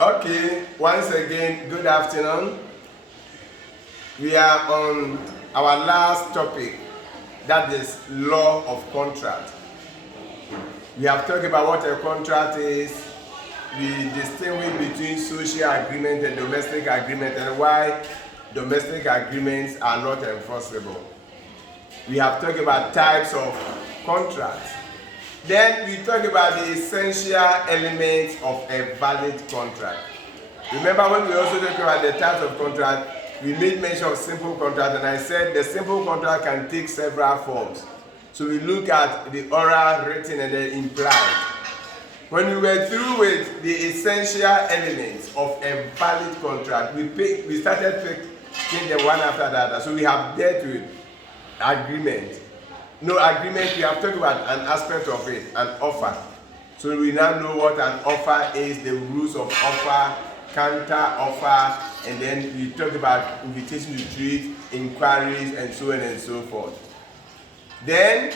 Okay, once again, good afternoon. We are on our last topic, that is law of contract. We have talked about what a contract is. We distinguish between social agreement and domestic agreement and why domestic agreements are not enforceable. We have talked about types of contracts. Then we talk about the essential elements of a valid contract. Remember when we also talked about the types of contract, we made mention of simple contract, and I said the simple contract can take several forms. So we look at the oral, written, and the implied. When we were through with the essential elements of a valid contract, we started picking the one after the other. So we have dealt with agreement. No agreement, we have talked about an aspect of it, an offer. So we now know what an offer is, the rules of offer, counter offer, and then we talked about invitation to treat, inquiries, and so on and so forth. Then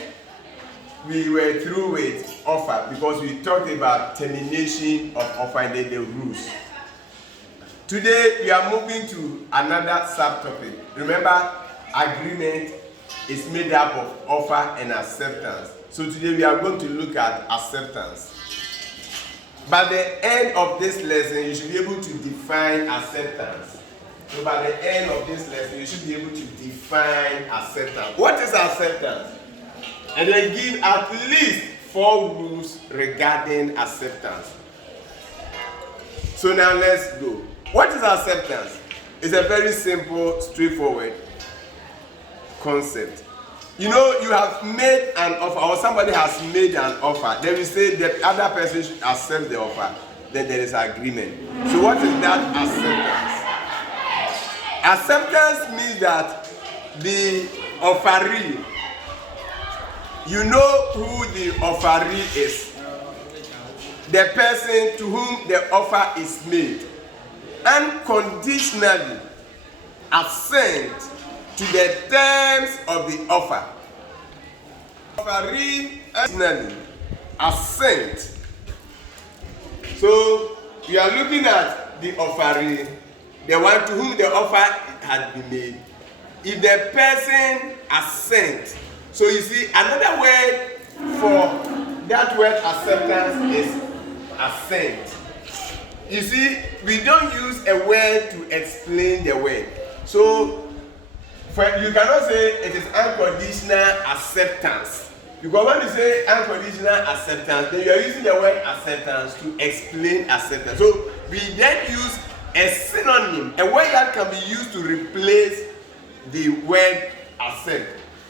we were through with offer because we talked about termination of offer and then the rules. Today we are moving to another subtopic. Remember, agreement is made up of offer and acceptance. So today we are going to look at acceptance. By the end of this lesson, you should be able to define acceptance. So by the end of this lesson, you should be able to define acceptance. What is acceptance? And then give at least 4 rules regarding acceptance. So now let's go. What is acceptance? It's a very simple, straightforward concept. You know, you have made an offer, or somebody has made an offer. Then we say that other person should accept the offer. Then there is agreement. So what is that acceptance? Acceptance means that the offeree, you know who the offeree is. The person to whom the offer is made unconditionally assent to the terms of the offer. Offeree unconditionally assent. So we are looking at the offeree, the one to whom the offer had been made. If the person assent, so you see another word for that word acceptance is assent. You see, we don't use a word to explain the word. So you cannot say it is unconditional acceptance. Because when you say unconditional acceptance, then you are using the word acceptance to explain acceptance. So we then use a synonym, a word that can be used to replace the word assent.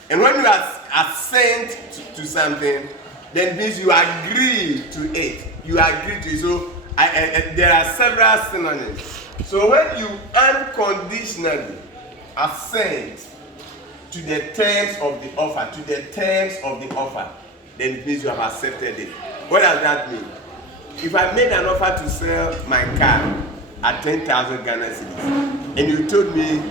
And when you assent to something, then it means you agree to it. You agree to it. So there are several synonyms. So when you unconditionally assent to the terms of the offer, then it means you have accepted it. What does that mean? If I made an offer to sell my car at 10,000 Ghana cedis, and you told me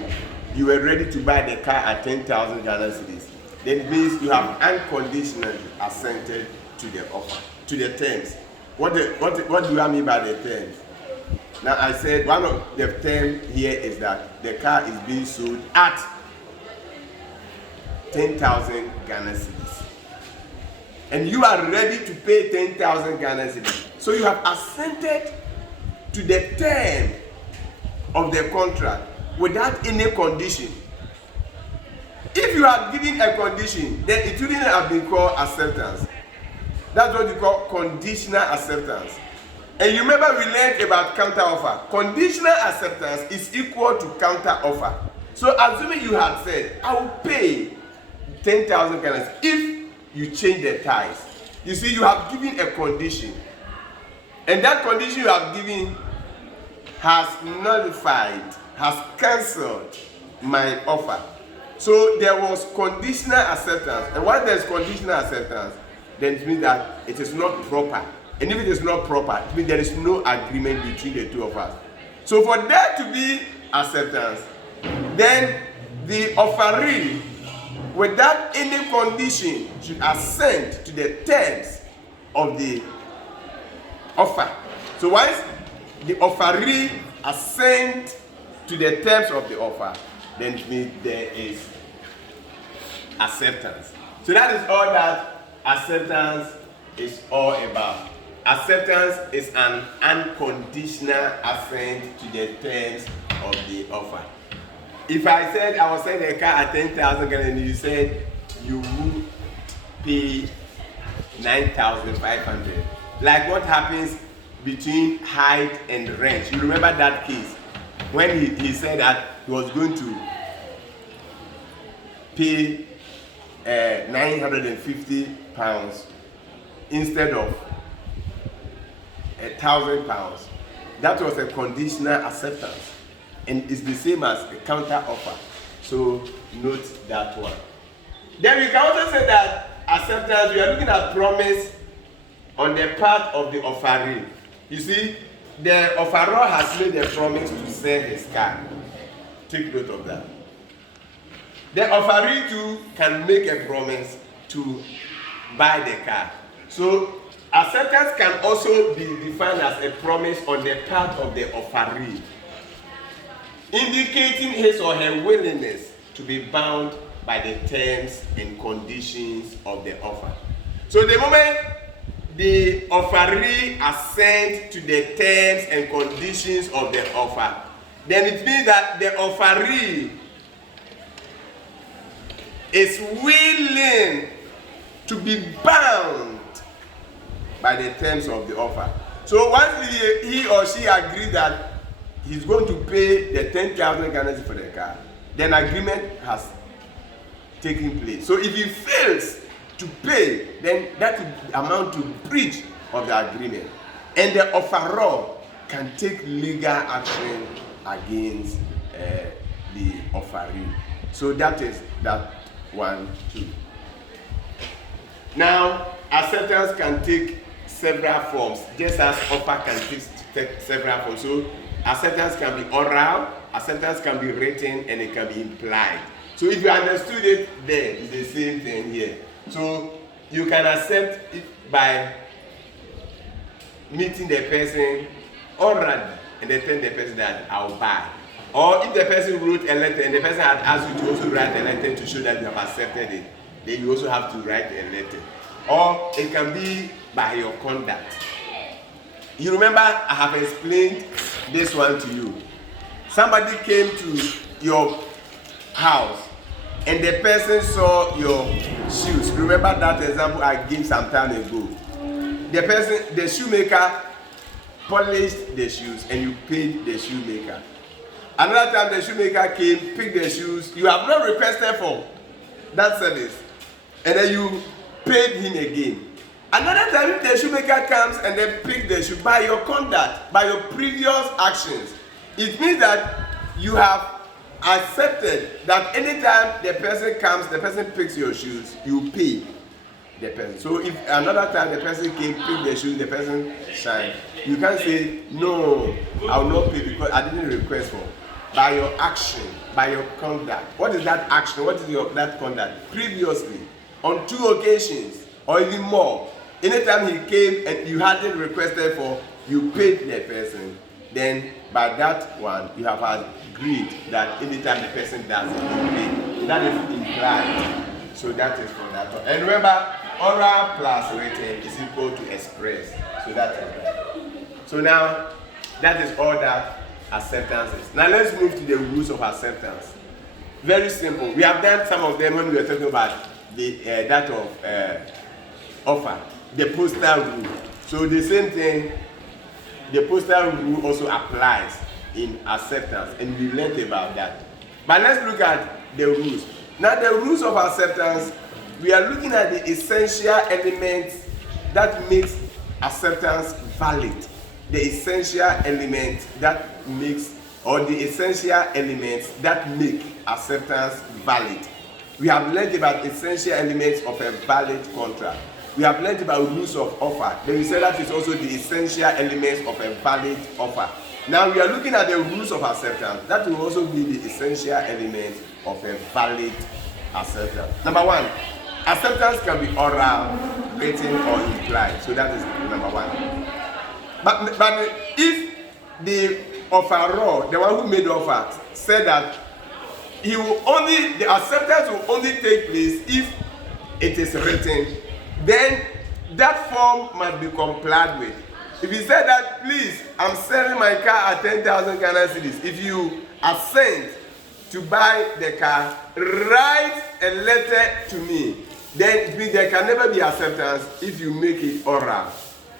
you were ready to buy the car at 10,000 Ghana cedis, then it means you have unconditionally assented to the offer, to the terms. What do I mean by the terms? Now I said one of the terms here is that the car is being sold at 10,000 Ghana cedis. And you are ready to pay 10,000 Ghana cedis. So you have assented to the term of the contract without any condition. If you have given a condition, then it wouldn't have been called acceptance. That's what you call conditional acceptance. And you remember we learned about counter offer. Conditional acceptance is equal to counter offer. So assuming you had said, I will pay 10,000 Ghana if you change the ties. You see, you have given a condition. And that condition you have given has nullified, has cancelled my offer. So there was conditional acceptance. And once there is conditional acceptance, then it means that it is not proper. And if it is not proper, it means there is no agreement between the two of us. So for there to be acceptance, then the offeree, without any condition, should assent to the terms of the offer. So once the offeree assent to the terms of the offer, then it means there is acceptance. So that is all that acceptance is all about. Acceptance is an unconditional assent to the terms of the offer. If I said I was selling a car at 10,000 Ghana and you said you would pay 9,500, like what happens between Hyde and Rent. You remember that case when he said that he was going to pay £950 instead of £1,000. That was a conditional acceptance, and it's the same as a counter offer. So note that one. Then we can also say that acceptance, we are looking at promise on the part of the offeree. You see, the offeror has made a promise to sell his car. Take note of that. The offeree too can make a promise to buy the car. So acceptance can also be defined as a promise on the part of the offeree, indicating his or her willingness to be bound by the terms and conditions of the offer. So the moment the offeree assent to the terms and conditions of the offer, then it means that the offeree is willing to be bound by the terms of the offer. So once he or she agrees that he's going to pay the 10,000 Ghana for the car, then agreement has taken place. So if he fails to pay, then that will amount to breach of the agreement, and the offeror can take legal action against the offeree. So that is that one too. Now, acceptance can take several forms, just as offer can take several forms. So acceptance can be oral, acceptance can be written, and it can be implied. So if you understood it there, it's the same thing here. So you can accept it by meeting the person orally and then tell the person that I'll buy. Or if the person wrote a letter and the person had asked you to also write a letter to show that you have accepted it, then you also have to write a letter. Or it can be by your conduct. You remember I have explained this one to you. Somebody came to your house and the person saw your shoes. Remember that example I gave some time ago. The shoemaker polished the shoes and you paid the shoemaker. Another time the shoemaker came, picked the shoes. You have not requested for that service, and then you paid him again. Another time if the shoemaker comes and then picks the shoe, by your conduct, by your previous actions, it means that you have accepted that anytime the person comes, the person picks your shoes, you pay the person. So if another time the person came, pick the shoes, the person shine, you can't say, no, I will not pay because I didn't request for. By your action, by your conduct. What is that action? What is that conduct? Previously, on 2 occasions, or even more, anytime he came and you hadn't requested for, you paid the person, then by that one, you have agreed that anytime the person does it, you pay. That is implied. So that is for that one. And remember, oral plus written is equal to express. So that is that. So now, that is all that acceptance is. Now let's move to the rules of acceptance. Very simple. We have done some of them when we were talking about the that of offer, the postal rule. So the same thing, the postal rule also applies in acceptance, and we learned about that. But let's look at the rules. Now the rules of acceptance, we are looking at the essential elements that makes acceptance valid. The essential elements that makes, or the essential elements that make acceptance valid. We have learned about essential elements of a valid contract. We have learned about rules of offer. Then we said that is also the essential elements of a valid offer. Now we are looking at the rules of acceptance. That will also be the essential elements of a valid acceptance. Number 1, acceptance can be oral, written, or implied. So that is number 1. But if the offeror, the one who made the offer, said that the acceptance will only take place if it is written, then that form must be complied with. If he said that, please, I'm selling my car at 10,000 Ghana cedis. If you assent to buy the car, write a letter to me. Then there can never be acceptance if you make it oral.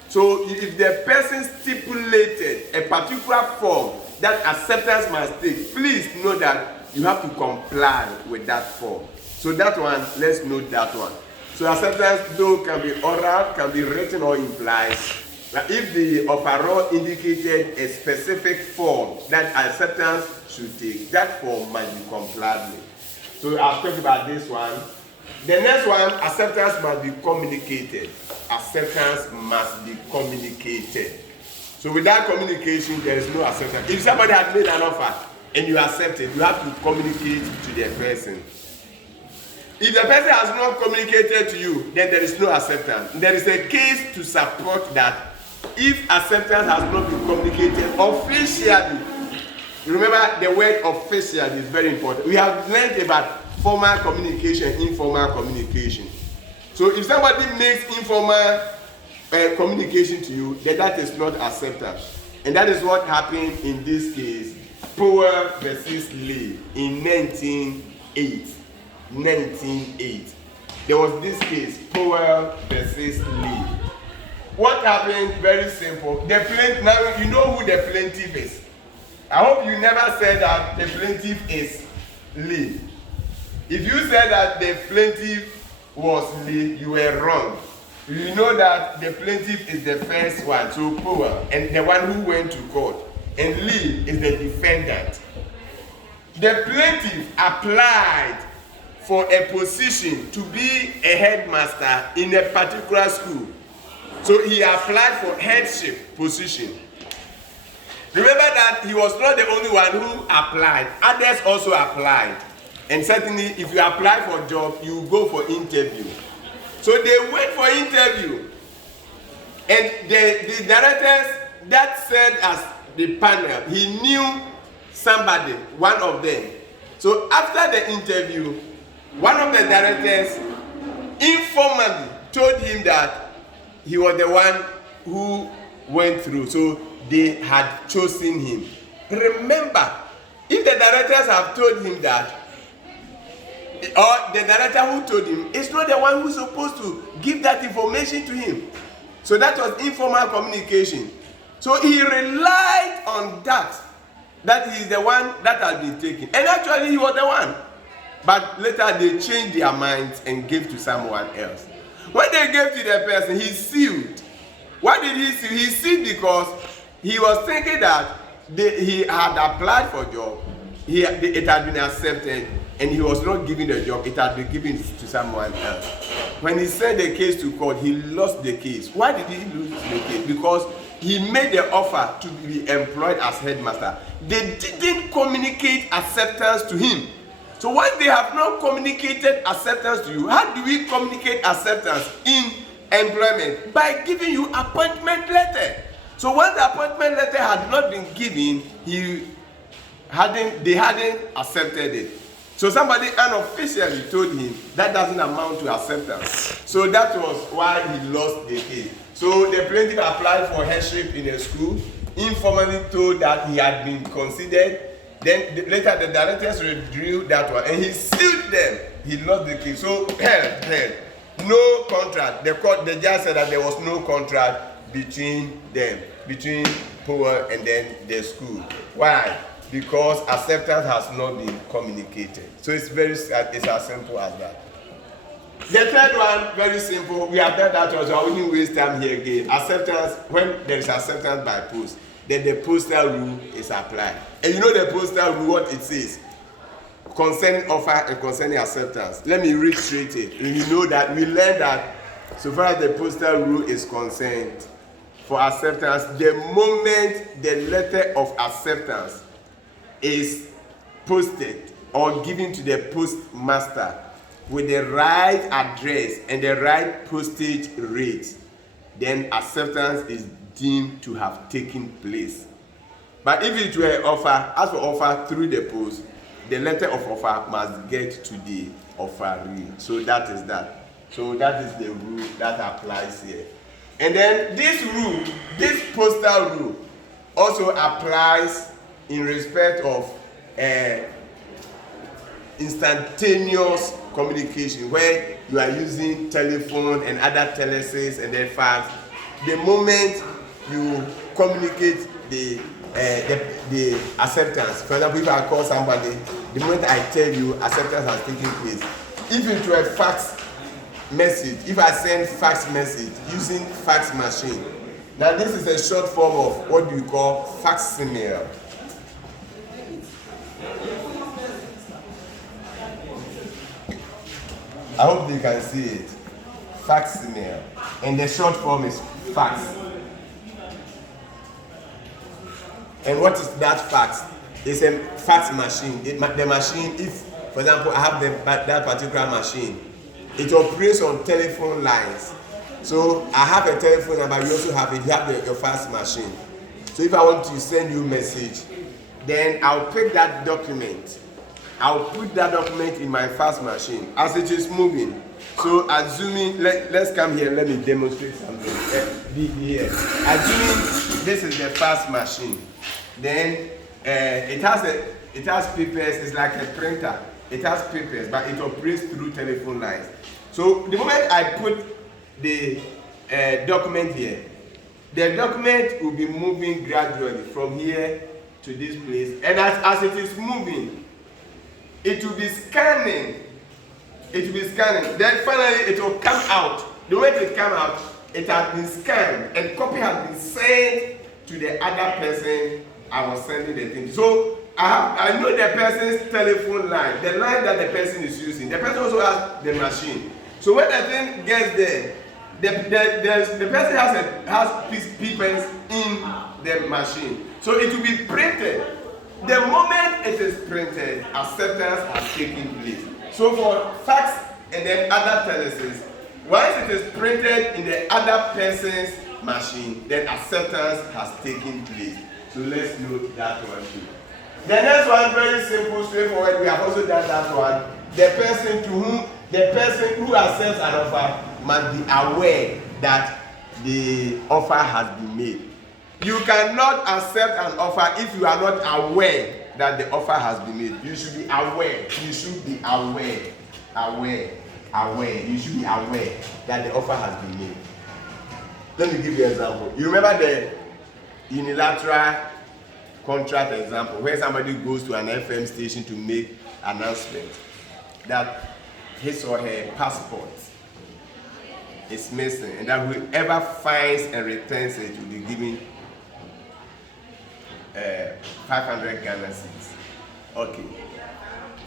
So if the person stipulated a particular form that acceptance must take, please know that you have to comply with that form. So that one, let's note that one. So acceptance, though, can be oral, can be written or implied. But if the offeror indicated a specific form that acceptance should take, that form must be complied with. So I've talked about this one. The next one, acceptance must be communicated. Acceptance must be communicated. So without communication, there is no acceptance. If somebody has made an offer and you accept it, you have to communicate to the person. If the person has not communicated to you, then there is no acceptance. There is a case to support that if acceptance has not been communicated officially. Remember, the word officially is very important. We have learned about formal communication, informal communication. So if somebody makes informal communication to you, then that is not acceptance. And that is what happened in this case, Powell versus Lee in 1908. 1908. There was this case, Powell versus Lee. What happened? Very simple. The plaintiff, now you know who the plaintiff is. I hope you never said that the plaintiff is Lee. If you said that the plaintiff was Lee, you were wrong. You know that the plaintiff is the first one, so Powell, and the one who went to court, and Lee is the defendant. The plaintiff applied for a position to be a headmaster in a particular school. So he applied for headship position. Remember that he was not the only one who applied. Others also applied. And certainly if you apply for a job, you go for interview. So they went for interview. And the directors that served as the panel, he knew somebody, one of them. So after the interview, one of the directors informally told him that he was the one who went through. So they had chosen him. Remember, if the directors have told him that, or the director who told him is not the one who's supposed to give that information to him. So that was informal communication. So he relied on that he is the one that had been taken. And actually he was the one. But later they changed their minds and gave to someone else. When they gave to the person, he sued. Why did he sue? He sued because he was thinking that he had applied for a job. It had been accepted, and he was not given the job. It had been given to someone else. When he sent the case to court, he lost the case. Why did he lose the case? Because he made the offer to be employed as headmaster. They didn't communicate acceptance to him. So once they have not communicated acceptance to you, how do we communicate acceptance in employment? By giving you appointment letter. So once the appointment letter had not been given, they hadn't accepted it. So somebody unofficially told him that doesn't amount to acceptance. So that was why he lost the case. So the plaintiff applied for headship in a school, informally told that he had been considered. Then later the directors withdrew that one and he sued them. He lost the case. So held. No contract. The judge said that there was no contract between them, between Powell and then the school. Why? Because acceptance has not been communicated. So it's as simple as that. The third one, very simple. We have done that also. I wouldn't waste time here again. Acceptance, when there is acceptance by post, then the postal rule is applied. And you know the postal rule, what it says? Concerning offer and concerning acceptance. Let me read straight it. And you know that we learned that so far as the postal rule is concerned, for acceptance, the moment the letter of acceptance is posted or given to the postmaster with the right address and the right postage rate, then acceptance is deemed to have taken place. But if it were offer, as for offer through the post, the letter of offer must get to the offeree. So that is that. So that is the rule that applies here. And then this rule, this postal rule, also applies in respect of instantaneous communication, where you are using telephone and other telesis and then fax. The moment you communicate the acceptance, for example, if I call somebody, the moment I tell you acceptance has taken place. If it were fax message, if I send fax message using fax machine, now this is a short form of what we call facsimile. I hope you can see it. Facsimile. And the short form is fax. And what is that fax? It's a fax machine. The machine, if, for example, I have that particular machine, it operates on telephone lines. So I have a telephone number, you also have it, you have your fax machine. So if I want to send you a message, then I'll pick that document. I'll put that document in my fax machine as it is moving. So assuming, let's come here, let me demonstrate something. Here. Assuming this is the fax machine, then it has papers, it's like a printer. It has papers, but it operates through telephone lines. So the moment I put the document here, the document will be moving gradually from here to this place. And as it is moving, it will be scanning. It will be scanning. Then finally it will come out. The way it comes out, it has been scanned and copy has been sent to the other person I was sending the thing. So I know the person's telephone line, the line that the person is using. The person also has the machine. So when the thing gets there, the person has papers in the machine. So it will be printed. The moment it is printed, acceptance has taken place. So for fax and then other telesis, once it is printed in the other person's machine, then acceptance has taken place. So let's note that one too. The next one, very simple, straightforward. We have also done that one. The person who accepts an offer must be aware that the offer has been made. You cannot accept an offer if you are not aware that the offer has been made. You should be aware. You should be aware. You should be aware that the offer has been made. Let me give you an example. You remember the unilateral contract example where somebody goes to an FM station to make an announcement that his or her passport is missing, and that whoever finds and returns it will be given 500 Ghana cedis. Okay.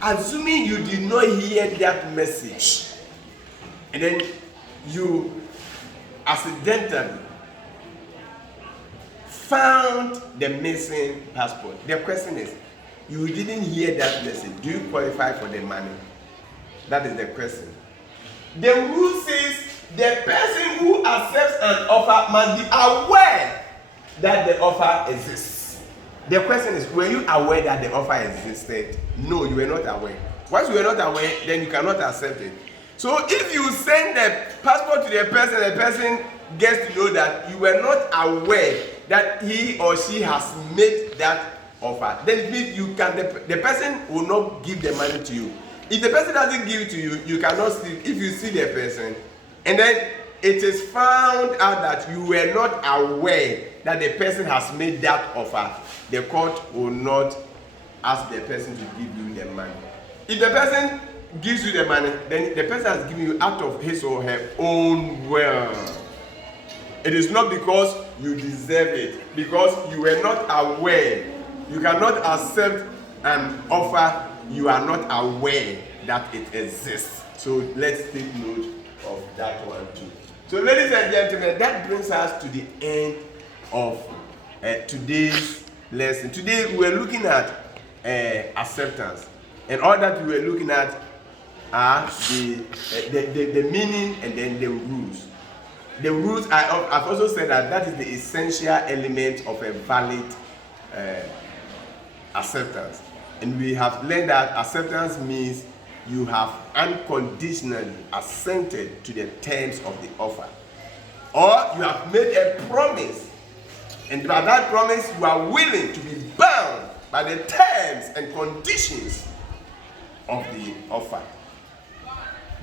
Assuming you did not hear that message, and then you accidentally found the missing passport. The question is, you didn't hear that message. Do you qualify for the money? That is the question. The rule says the person who accepts an offer must be aware that the offer exists. The question is, were you aware that the offer existed? No, you were not aware. Once you were not aware, then you cannot accept it. So if you send the passport to the person gets to know that you were not aware that he or she has made that offer, then it means the person will not give the money to you. If the person doesn't give it to you, you cannot see. If you see the person, and then it is found out that you were not aware that the person has made that offer, the court will not ask the person to give you the money. If the person gives you the money, then the person has given you out of his or her own will. It is not because you deserve it, because you were not aware. You cannot accept an offer you are not aware that it exists. So let's take note of that one too. So ladies and gentlemen, that brings us to the end of today's lesson. Today we are looking at acceptance, and all that we were looking at are the meaning and then the rules. The rules, I've also said that is the essential element of a valid acceptance. And we have learned that acceptance means you have unconditionally assented to the terms of the offer. Or you have made a promise, and by that promise you are willing to be bound by the terms and conditions of the offer.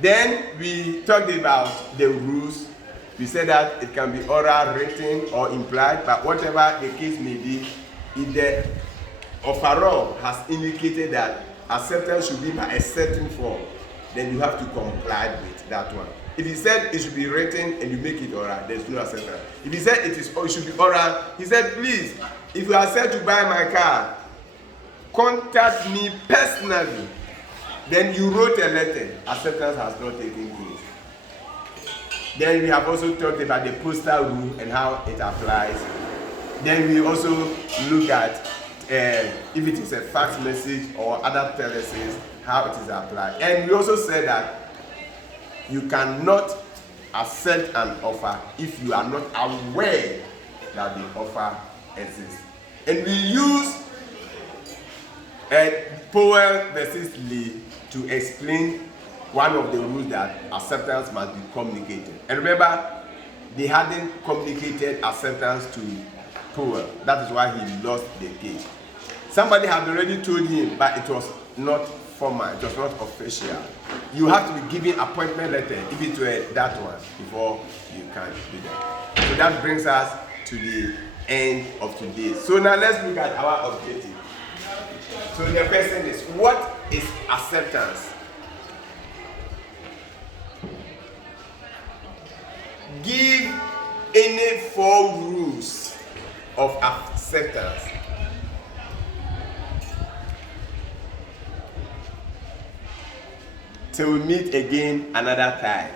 Then we talked about the rules. We said that it can be oral, written, or implied, but whatever the case may be, if the offeror has indicated that acceptance should be by a certain form, then you have to comply with that one. If he said it should be written and you make it oral, there's no acceptance. If he said it should be oral, he said, please, if you are set to buy my car, contact me personally. Then you wrote a letter, acceptance has not taken place. Then we have also talked about the postal rule and how it applies. Then we also look at if it is a fax message or other telephone, how it is applied. And we also said that you cannot accept an offer if you are not aware that the offer exists. And we use Powell versus Lee to explain one of the rules that acceptance must be communicated. And remember, they hadn't communicated acceptance to Powell. That is why he lost the case. Somebody had already told him, but it was not formal, it was not official. You have to be given appointment letter if it were that one before you can do that. So that brings us to the end of today. So now let's look at our objective. So the question is, what is acceptance? Give any 4 rules of acceptance. Till we meet again another time.